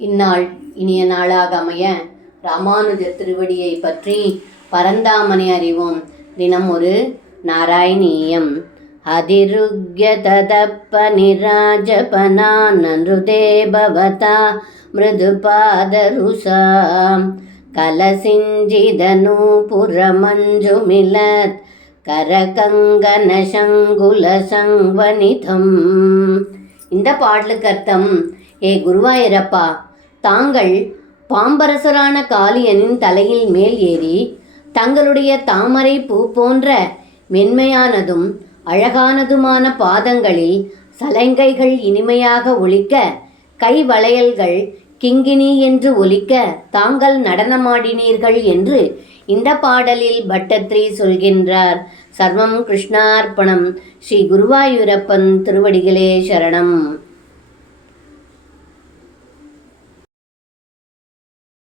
இந்நாள் இனிய நாளாக அமைய ராமானுஜ திருவடியை பற்றி பரந்தாமனை அறிவோம். தினம் ஒரு நாராயணீயம். அதிருக்ய ததப்ப நிராஜபனா நன்றுதே பவதா மிருதுபாதருஷா கலசிஞ்சிதனூபுரமஞ்சுமிலத் கரகங்கன சங்குல சங்வனிதம். இந்த பாடலுக்கு அர்த்தம்: ஏ குருவாயூரப்பா, தாங்கள் பாம்பரசரான காளியனின் தலையில் மேல் ஏறி தங்களுடைய தாமரை பூ போன்ற மென்மையானதும் அழகானதுமான பாதங்களில் சலங்கைகள் இனிமையாக ஒலிக்க, கை வளையல்கள் கிங்கினி என்று ஒலிக்க தாங்கள் நடனமாடினீர்கள் என்று இந்த பாடலில் பட்டத்ரி சொல்கின்றார். சர்வம் கிருஷ்ணார்ப்பணம். ஸ்ரீ குருவாயூரப்பன் திருவடிகளே சரணம்.